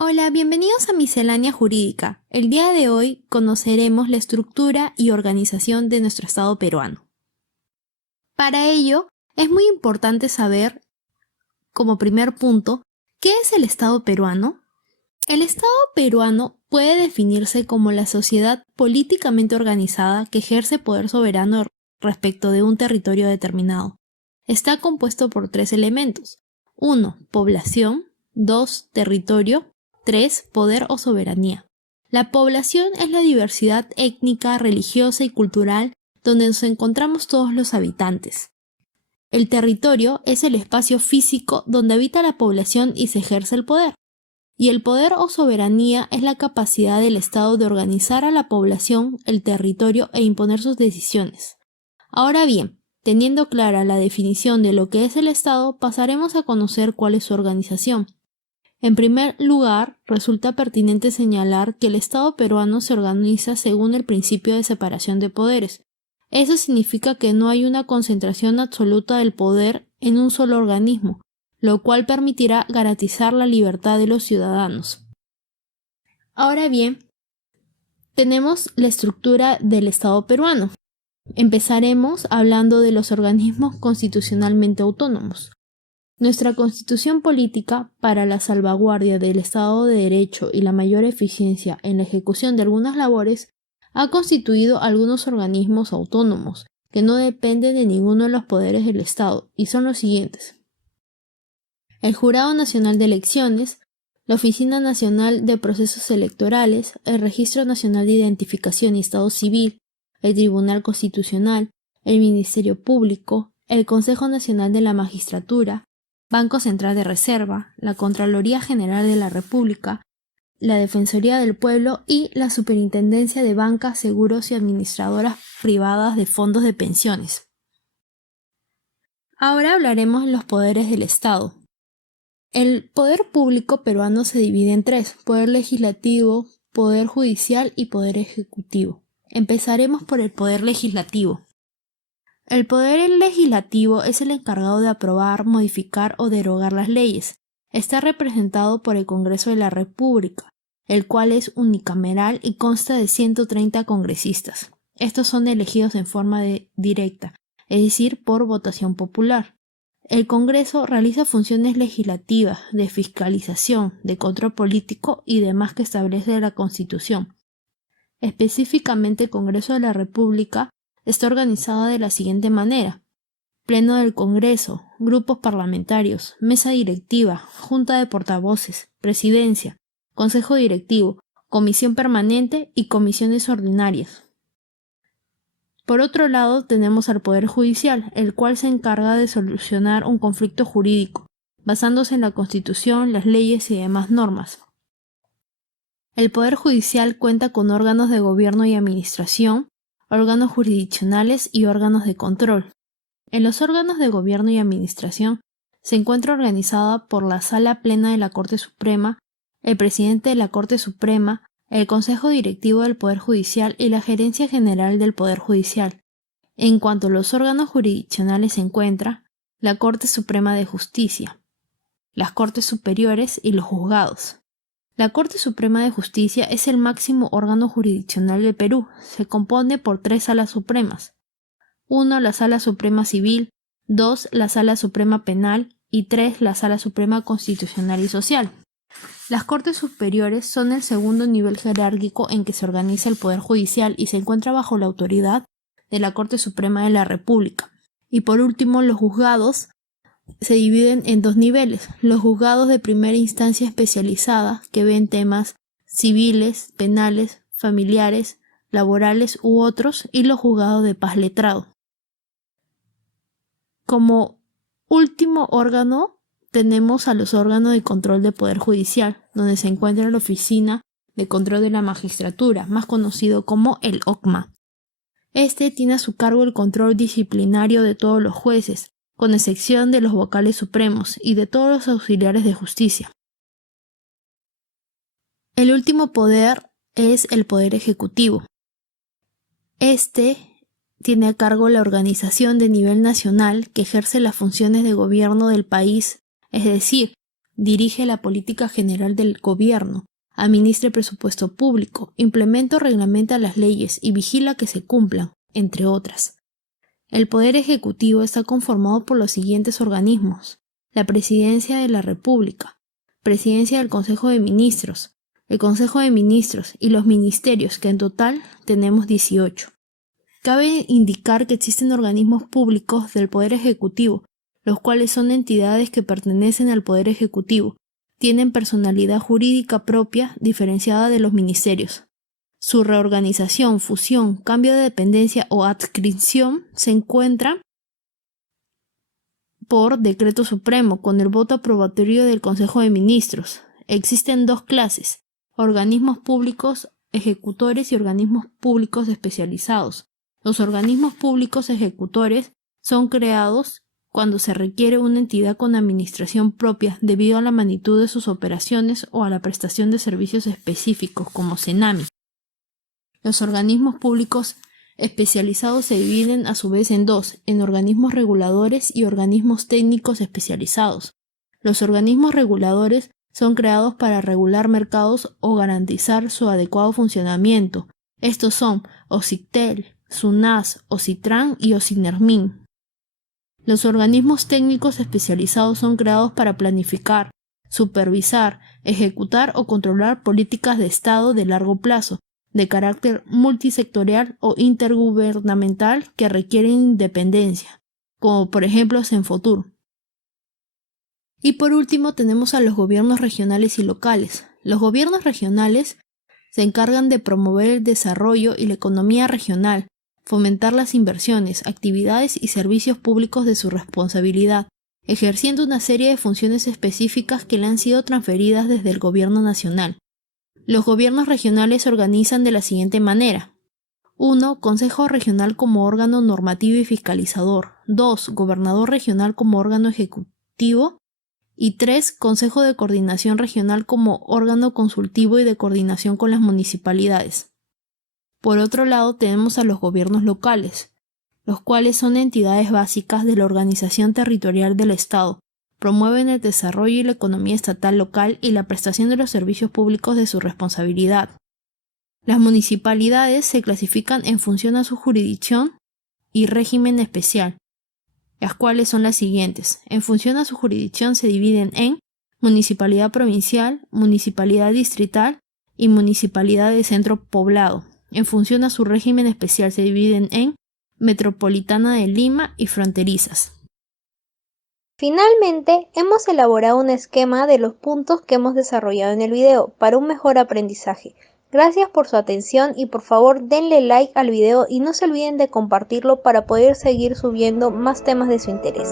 Hola, bienvenidos a Miscelánea Jurídica. El día de hoy conoceremos la estructura y organización de nuestro Estado peruano. Para ello, es muy importante saber, como primer punto, ¿qué es el Estado peruano? El Estado peruano puede definirse como la sociedad políticamente organizada que ejerce poder soberano respecto de un territorio determinado. Está compuesto por tres elementos. 1. Población. 2. Territorio. 3. Poder o soberanía. La población es la diversidad étnica, religiosa y cultural donde nos encontramos todos los habitantes. El territorio es el espacio físico donde habita la población y se ejerce el poder. Y el poder o soberanía es la capacidad del Estado de organizar a la población, el territorio e imponer sus decisiones. Ahora bien, teniendo clara la definición de lo que es el Estado, pasaremos a conocer cuál es su organización. En primer lugar, resulta pertinente señalar que el Estado peruano se organiza según el principio de separación de poderes. Eso significa que no hay una concentración absoluta del poder en un solo organismo, lo cual permitirá garantizar la libertad de los ciudadanos. Ahora bien, tenemos la estructura del Estado peruano. Empezaremos hablando de los organismos constitucionalmente autónomos. Nuestra Constitución política, para la salvaguardia del Estado de Derecho y la mayor eficiencia en la ejecución de algunas labores, ha constituido algunos organismos autónomos que no dependen de ninguno de los poderes del Estado, y son los siguientes: el Jurado Nacional de Elecciones, la Oficina Nacional de Procesos Electorales, el Registro Nacional de Identificación y Estado Civil, el Tribunal Constitucional, el Ministerio Público, el Consejo Nacional de la Magistratura, Banco Central de Reserva, la Contraloría General de la República, la Defensoría del Pueblo y la Superintendencia de Bancas, Seguros y Administradoras Privadas de Fondos de Pensiones. Ahora hablaremos de los poderes del Estado. El poder público peruano se divide en tres: poder legislativo, poder judicial y poder ejecutivo. Empezaremos por el poder legislativo. El poder legislativo es el encargado de aprobar, modificar o derogar las leyes. Está representado por el Congreso de la República, el cual es unicameral y consta de 130 congresistas. Estos son elegidos en forma directa, es decir, por votación popular. El Congreso realiza funciones legislativas, de fiscalización, de control político y demás que establece la Constitución. Específicamente, el Congreso de la República está organizado de la siguiente manera: Pleno del Congreso, grupos parlamentarios, mesa directiva, junta de portavoces, presidencia, consejo directivo, comisión permanente y comisiones ordinarias. Por otro lado, tenemos al Poder Judicial, el cual se encarga de solucionar un conflicto jurídico, basándose en la Constitución, las leyes y demás normas. El Poder Judicial cuenta con órganos de gobierno y administración, órganos jurisdiccionales y órganos de control. En los órganos de gobierno y administración se encuentra organizada por la Sala Plena de la Corte Suprema, el presidente de la Corte Suprema, el Consejo Directivo del Poder Judicial y la Gerencia General del Poder Judicial. En cuanto a los órganos jurisdiccionales se encuentra la Corte Suprema de Justicia, las Cortes Superiores y los juzgados. La Corte Suprema de Justicia es el máximo órgano jurisdiccional del Perú. Se compone por 3 salas supremas: 1. La Sala Suprema Civil, 2. La Sala Suprema Penal y 3. La Sala Suprema Constitucional y Social. Las Cortes Superiores son el segundo nivel jerárquico en que se organiza el Poder Judicial y se encuentra bajo la autoridad de la Corte Suprema de la República. Y por último, los juzgados se dividen en 2 niveles: los juzgados de primera instancia especializada, que ven temas civiles, penales, familiares, laborales u otros, y los juzgados de paz letrado. Como último órgano tenemos a los órganos de control del Poder Judicial, donde se encuentra la Oficina de Control de la Magistratura, más conocido como el OCMA. Este tiene a su cargo el control disciplinario de todos los jueces, con excepción de los vocales supremos y de todos los auxiliares de justicia. El último poder es el Poder Ejecutivo. Este tiene a cargo la organización de nivel nacional que ejerce las funciones de gobierno del país, es decir, dirige la política general del gobierno, administra el presupuesto público, implementa o reglamenta las leyes y vigila que se cumplan, entre otras. El Poder Ejecutivo está conformado por los siguientes organismos: la Presidencia de la República, Presidencia del Consejo de Ministros, el Consejo de Ministros y los ministerios, que en total tenemos 18. Cabe indicar que existen organismos públicos del Poder Ejecutivo, los cuales son entidades que pertenecen al Poder Ejecutivo, tienen personalidad jurídica propia diferenciada de los ministerios. Su reorganización, fusión, cambio de dependencia o adscripción se encuentra por decreto supremo con el voto aprobatorio del Consejo de Ministros. Existen dos clases: organismos públicos ejecutores y organismos públicos especializados. Los organismos públicos ejecutores son creados cuando se requiere una entidad con administración propia debido a la magnitud de sus operaciones o a la prestación de servicios específicos, como CENAMI. Los organismos públicos especializados se dividen a su vez en dos: en organismos reguladores y organismos técnicos especializados. Los organismos reguladores son creados para regular mercados o garantizar su adecuado funcionamiento. Estos son OCITEL, SUNAS, OCITRAN y OCINERMIN. Los organismos técnicos especializados son creados para planificar, supervisar, ejecutar o controlar políticas de Estado de largo plazo, de carácter multisectorial o intergubernamental que requieren independencia, como por ejemplo Senfotur. Y por último tenemos a los gobiernos regionales y locales. Los gobiernos regionales se encargan de promover el desarrollo y la economía regional, fomentar las inversiones, actividades y servicios públicos de su responsabilidad, ejerciendo una serie de funciones específicas que le han sido transferidas desde el gobierno nacional. Los gobiernos regionales se organizan de la siguiente manera: 1. Consejo regional como órgano normativo y fiscalizador. 2. Gobernador regional como órgano ejecutivo. Y 3. Consejo de Coordinación Regional como órgano consultivo y de coordinación con las municipalidades. Por otro lado, tenemos a los gobiernos locales, los cuales son entidades básicas de la organización territorial del Estado, promueven el desarrollo y la economía estatal local y la prestación de los servicios públicos de su responsabilidad. Las municipalidades se clasifican en función a su jurisdicción y régimen especial, las cuales son las siguientes. En función a su jurisdicción se dividen en municipalidad provincial, municipalidad distrital y municipalidad de centro poblado. En función a su régimen especial se dividen en metropolitana de Lima y fronterizas. Finalmente, hemos elaborado un esquema de los puntos que hemos desarrollado en el video para un mejor aprendizaje. Gracias por su atención y por favor denle like al video y no se olviden de compartirlo para poder seguir subiendo más temas de su interés.